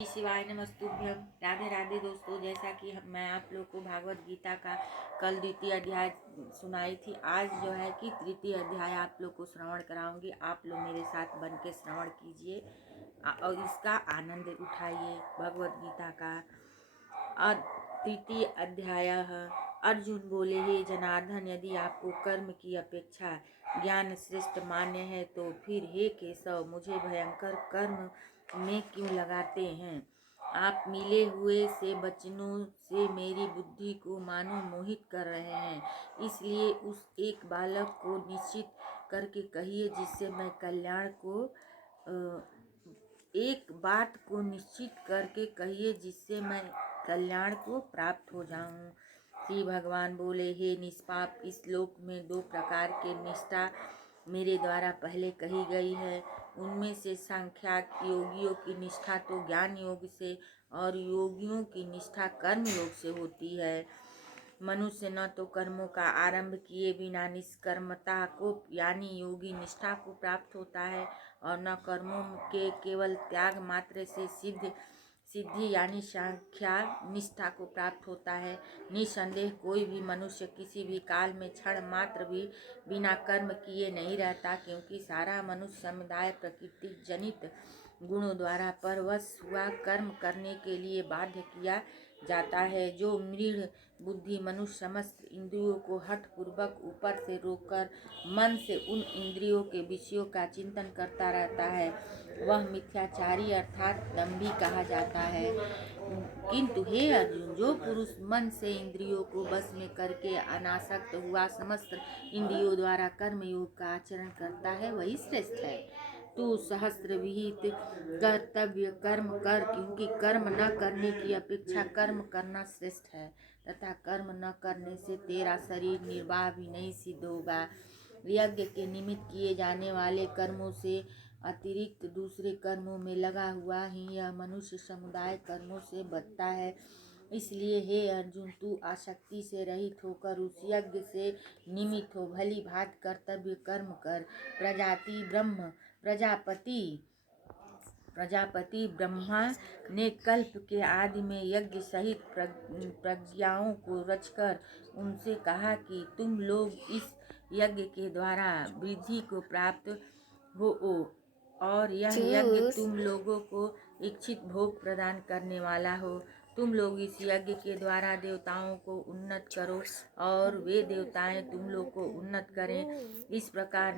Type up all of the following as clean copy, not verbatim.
शिवाय नमस्तुभ्यम। राधे राधे दोस्तों, जैसा कि मैं आप लोग को भागवत गीता का कल द्वितीय अध्याय सुनाई थी, आज जो है कि तृतीय अध्याय आप लोग को श्रवण कराऊंगी। आप लोग मेरे साथ बन के श्रवण कीजिए और इसका आनंद उठाइए। भगवत गीता का तृतीय अध्याय। अर्जुन बोले, हे जनार्दन, यदि आपको कर्म की अपेक्षा ज्ञान श्रेष्ठ मान्य है तो फिर हे केशव, मुझे भयंकर कर्म में क्यों लगाते हैं? आप मिले हुए से वचनों से मेरी बुद्धि को मानो मोहित कर रहे हैं। इसलिए उस एक बालक को निश्चित करके कहिए जिससे मैं कल्याण को एक बात को निश्चित करके कहिए जिससे मैं कल्याण को प्राप्त हो जाऊं। श्री भगवान बोले, हे निष्पाप, इस लोक में दो प्रकार के निष्ठा मेरे द्वारा पहले कही गई है। उनमें से सांख्यक योगियों की निष्ठा तो ज्ञान योग से और योगियों की निष्ठा कर्म योग से होती है। मनुष्य न तो कर्मों का आरंभ किए बिना निष्कर्मता को यानी योगी निष्ठा को प्राप्त होता है और न कर्मों के केवल त्याग मात्र से सिद्धि यानी सांख्या निष्ठा को प्राप्त होता है। निसंदेह कोई भी मनुष्य किसी भी काल में क्षण मात्र भी बिना कर्म किए नहीं रहता, क्योंकि सारा मनुष्य समुदाय प्रकृति जनित गुणों द्वारा परवश हुआ कर्म करने के लिए बाध्य किया जाता है। जो मृढ़ बुद्धि मनुष्य समस्त इंद्रियों को हठ पूर्वक ऊपर से रोककर मन से उन इंद्रियों के विषयों का चिंतन करता रहता है, वह मिथ्याचारी अर्थात दंभी कहा जाता है। किंतु हे अर्जुन, जो पुरुष मन से इंद्रियों को बस में करके अनासक्त हुआ समस्त इंद्रियों द्वारा कर्म योग का आचरण करता है, वही श्रेष्ठ है। तू सहस्त्र विहित कर्तव्य कर्म कर, क्योंकि कर्म न करने की अपेक्षा कर्म करना श्रेष्ठ है तथा कर्म न करने से तेरा शरीर निर्वाह भी नहीं सिद्ध होगा। यज्ञ के निमित्त किए जाने वाले कर्मों से अतिरिक्त दूसरे कर्मों में लगा हुआ ही यह मनुष्य समुदाय कर्मों से बचता है। इसलिए हे अर्जुन, तू आसक्ति से रहित होकर उस यज्ञ से निमित्त हो भली भांति कर्तव्य कर्म कर। प्रजापति ब्रह्मा ने कल्प के आदि में यज्ञ सहित प्रज्ञाओं को रचकर उनसे कहा कि तुम लोग इस यज्ञ के द्वारा वृद्धि को प्राप्त हो और यह यज्ञ तुम लोगों को इच्छित भोग प्रदान करने वाला हो। तुम लोग इस यज्ञ के द्वारा देवताओं को उन्नत करो और वे देवताएं तुम लोग को उन्नत करें। इस प्रकार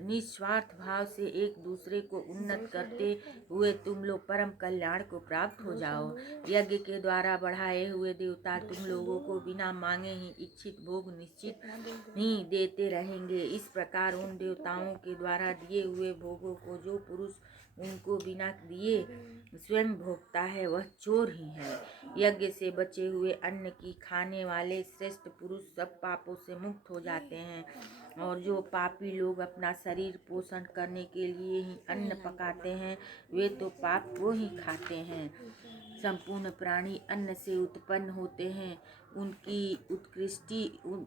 निस्वार्थ भाव से एक दूसरे को उन्नत करते हुए तुम लोग परम कल्याण को प्राप्त हो जाओ। यज्ञ के द्वारा बढ़ाए हुए देवता तुम लोगों को बिना मांगे ही इच्छित भोग निश्चित ही देते रहेंगे। इस प्रकार उन देवताओं के द्वारा दिए हुए भोगों को जो पुरुष उनको बिना दिए स्वयं भोगता है, वह चोर ही है। यज्ञ से बचे हुए अन्न की खाने वाले श्रेष्ठ पुरुष सब पापों से मुक्त हो जाते हैं, और जो पापी लोग अपना शरीर पोषण करने के लिए ही अन्न पकाते हैं, वे तो पाप को ही खाते हैं। संपूर्ण प्राणी अन्न से उत्पन्न होते हैं।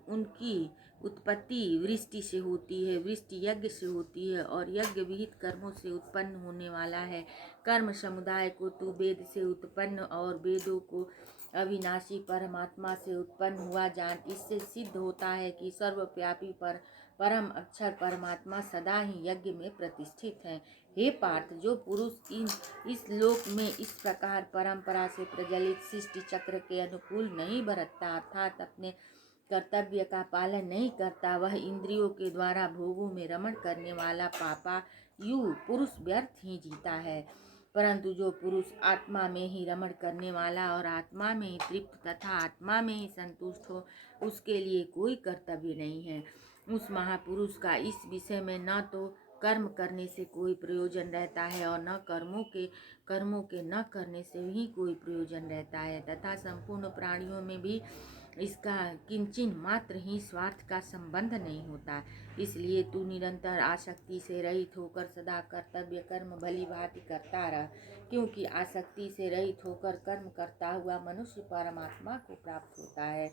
उनकी उत्पत्ति वृष्टि से होती है, वृष्टि यज्ञ से होती है और यज्ञ विहित कर्मों से उत्पन्न होने वाला है। कर्म समुदाय को तू वेद से उत्पन्न और वेदों को अविनाशी परमात्मा से उत्पन्न हुआ जान। इससे सिद्ध होता है कि सर्वव्यापी परम अक्षर परमात्मा सदा ही यज्ञ में प्रतिष्ठित है। हे पार्थ, जो पुरुष इस लोक में इस प्रकार परंपरा से प्रचलित सृष्टि चक्र के अनुकूल नहीं बरतता अर्थात अपने कर्तव्य का पालन नहीं करता, वह इंद्रियों के द्वारा भोगों में रमण करने वाला पापायु पुरुष व्यर्थ ही जीता है। परंतु जो पुरुष आत्मा में ही रमण करने वाला और आत्मा में ही तृप्त तथा आत्मा में ही संतुष्ट हो, उसके लिए कोई कर्तव्य नहीं है। उस महापुरुष का इस विषय में न तो कर्म करने से कोई प्रयोजन रहता है और न कर्मों के न करने से भी कोई प्रयोजन रहता है, तथा संपूर्ण प्राणियों में भी इसका किंचिन मात्र ही स्वार्थ का संबंध नहीं होता। इसलिए तू निरंतर आसक्ति से रहित होकर सदा कर्तव्य कर्म भली भांति करता रह, क्योंकि आसक्ति से रहित होकर कर्म करता हुआ मनुष्य परमात्मा को प्राप्त होता है।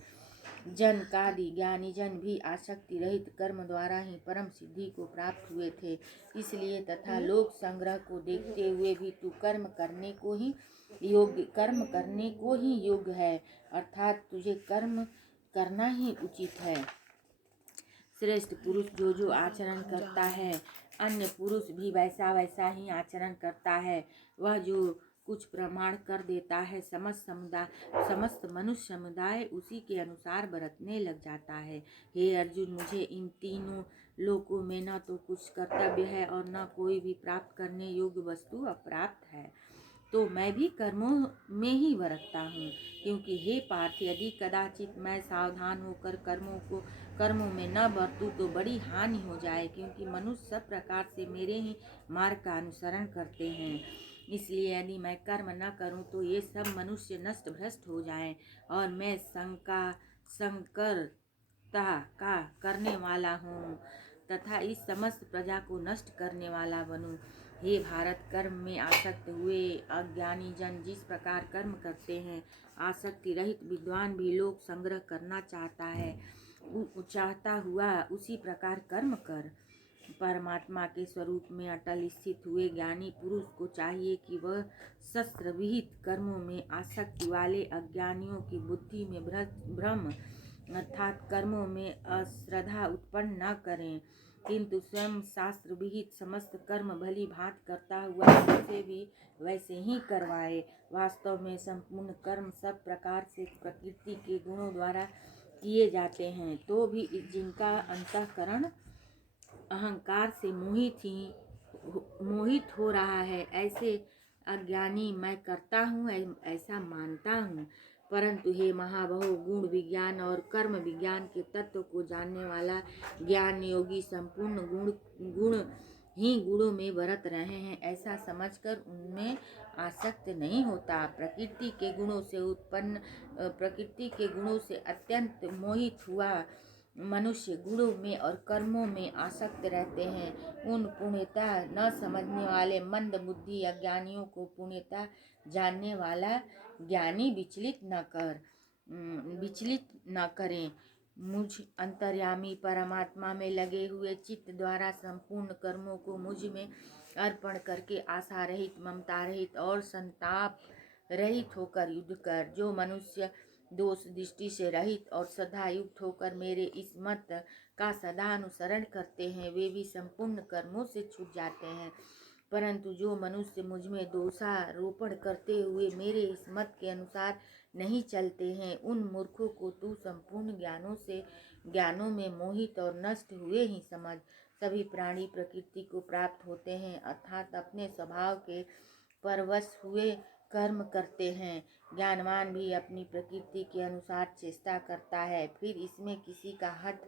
जन कादि ज्ञानी जन भी आसक्ति रहित कर्म द्वारा ही परम सिद्धि को प्राप्त हुए थे। इसलिए तथा लोक संग्रह को देखते हुए भी तू कर्म करने को ही योग्य है, अर्थात तुझे कर्म करना ही उचित है। श्रेष्ठ पुरुष जो जो आचरण करता है, अन्य पुरुष भी वैसा वैसा ही आचरण करता है। वह जो कुछ प्रमाण कर देता है, समस्त मनुष्य समुदाय उसी के अनुसार बरतने लग जाता है। हे अर्जुन, मुझे इन तीनों लोकों में न तो कुछ कर्तव्य है और न कोई भी प्राप्त करने योग्य वस्तु अप्राप्त है, तो मैं भी कर्मों में ही बरतता हूँ। क्योंकि हे पार्थ, यदि कदाचित मैं सावधान होकर कर्मों में न बरतूं तो बड़ी हानि हो जाए, क्योंकि मनुष्य सब प्रकार से मेरे ही मार्ग का अनुसरण करते हैं। इसलिए यदि मैं कर्म न करूं तो ये सब मनुष्य नष्ट भ्रष्ट हो जाएं और मैं संकरता का करने वाला हूँ तथा इस समस्त प्रजा को नष्ट करने वाला बनूं। हे भारत, कर्म में आसक्त हुए अज्ञानी जन जिस प्रकार कर्म करते हैं, आसक्ति रहित विद्वान भी लोक संग्रह करना चाहता हुआ उसी प्रकार कर्म कर। परमात्मा के स्वरूप में अटल स्थित हुए ज्ञानी पुरुष को चाहिए कि वह शस्त्र विहित कर्मों में आसक्ति वाले अज्ञानियों की बुद्धि में भ्रम अर्थात कर्मों में अश्रद्धा उत्पन्न न करें, किंतु स्वयं शास्त्र विहित समस्त कर्म भली भांति करता हुआ उनसे भी वैसे ही करवाए। वास्तव में संपूर्ण कर्म सब प्रकार से प्रकृति के गुणों द्वारा किए जाते हैं, तो भी जिनका अंतःकरण अहंकार से मोहित हो रहा है, ऐसे अज्ञानी मैं करता हूँ ऐसा मानता हूँ। परंतु हे महाबाहो, गुण विज्ञान और कर्म विज्ञान के तत्व को जानने वाला ज्ञान योगी संपूर्ण गुणों में बरत रहे हैं, ऐसा समझकर उनमें आसक्त नहीं होता। प्रकृति के गुणों से अत्यंत मोहित हुआ मनुष्य गुणों में और कर्मों में आसक्त रहते हैं। उन पुण्यता न समझने वाले मंद बुद्धि अज्ञानियों को पुण्यता जानने वाला ज्ञानी विचलित न करें। मुझ अंतर्यामी परमात्मा में लगे हुए चित्त द्वारा संपूर्ण कर्मों को मुझ में अर्पण करके आशा रहित, ममता रहित और संताप रहित होकर युद्ध कर। जो मनुष्य दोष दृष्टि से रहित और सदा युक्त होकर मेरे इस मत का सदा अनुसरण करते हैं, वे भी संपूर्ण कर्मों से छूट जाते हैं। परंतु जो मनुष्य मुझ में दोषारोपण करते हुए मेरे इस मत के अनुसार नहीं चलते हैं, उन मूर्खों को तू संपूर्ण ज्ञानों में मोहित और नष्ट हुए ही समझ। सभी प्राणी प्रकृति को प्राप्त होते हैं, अर्थात अपने स्वभाव के परवश हुए कर्म करते हैं। ज्ञानवान भी अपनी प्रकृति के अनुसार चेष्टा करता है, फिर इसमें किसी का हट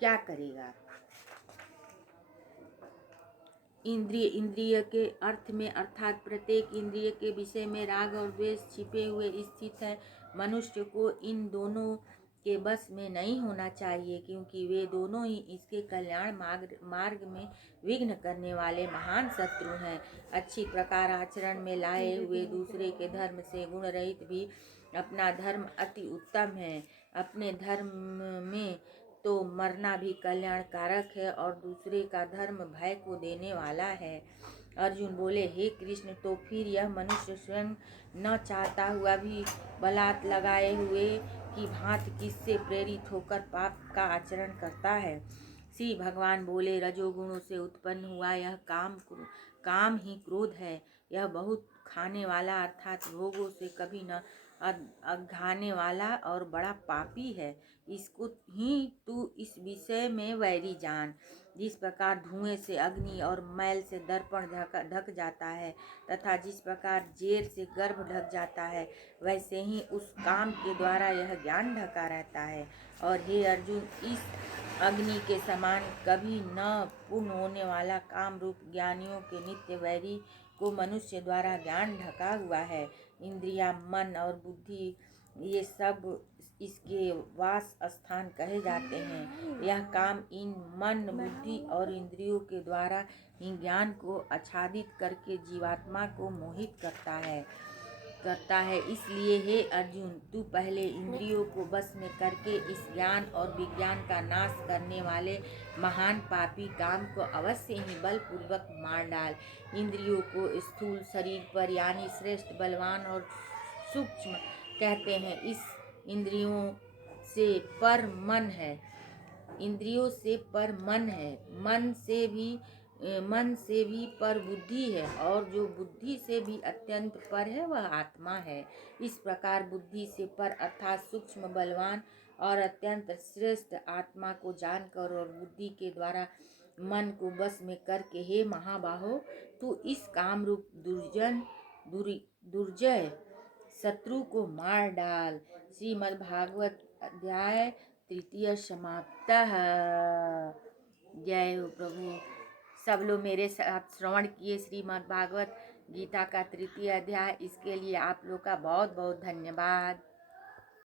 क्या करेगा। इंद्रिय के अर्थ में अर्थात प्रत्येक इंद्रिय के विषय में राग और द्वेष छिपे हुए स्थित है। मनुष्य को इन दोनों के बस में नहीं होना चाहिए, क्योंकि वे दोनों ही इसके कल्याण मार्ग में विघ्न करने वाले महान शत्रु हैं। अच्छी प्रकार आचरण में लाए हुए दूसरे के धर्म से गुण रहित भी अपना धर्म अति उत्तम है। अपने धर्म में तो मरना भी कल्याणकारक है और दूसरे का धर्म भय को देने वाला है। अर्जुन बोले, हे कृष्ण, तो फिर यह मनुष्य स्वयं न चाहता हुआ भी बलात् लगाए हुए की भांति किससे प्रेरित होकर पाप का आचरण करता है। श्री भगवान बोले, रजोगुणों से उत्पन्न हुआ यह काम ही क्रोध है। यह बहुत खाने वाला अर्थात भोगों से कभी न अघाने वाला और बड़ा पापी है। इसको ही तू इस विषय में वैरी जान। जिस प्रकार धुएं से अग्नि और मैल से दर्पण ढक जाता है तथा जिस प्रकार जेर से गर्भ ढक जाता है, वैसे ही उस काम के द्वारा यह ज्ञान ढका रहता है। और हे अर्जुन, इस अग्नि के समान कभी न पूर्ण होने वाला काम रूप ज्ञानियों के नित्य वैरी को मनुष्य द्वारा ज्ञान ढका हुआ है। इंद्रिया, मन और बुद्धि ये सब इसके वास स्थान कहे जाते हैं। यह काम इन मन, बुद्धि और इंद्रियों के द्वारा ही ज्ञान को आच्छादित करके जीवात्मा को मोहित करता है करता है। इसलिए हे अर्जुन, तू पहले इंद्रियों को बस में करके इस ज्ञान और विज्ञान का नाश करने वाले महान पापी काम को अवश्य ही बलपूर्वक मार डाल। इंद्रियों को स्थूल शरीर पर यानी श्रेष्ठ, बलवान और सूक्ष्म कहते हैं। इस इंद्रियों से पर मन है, इंद्रियों से पर मन है, मन से भी पर बुद्धि है, और जो बुद्धि से भी अत्यंत पर है वह आत्मा है। इस प्रकार बुद्धि से पर अर्थात सूक्ष्म, बलवान और अत्यंत श्रेष्ठ आत्मा को जानकर और बुद्धि के द्वारा मन को बस में करके हे महाबाहो, तू इस कामरूप दुर्जय शत्रु को मार डाल। श्रीमद्भागवत अध्याय तृतीय समाप्त। जय हो प्रभु। सब लोग मेरे साथ श्रवण किए श्रीमद्भागवत गीता का तृतीय अध्याय, इसके लिए आप लोग का बहुत बहुत धन्यवाद।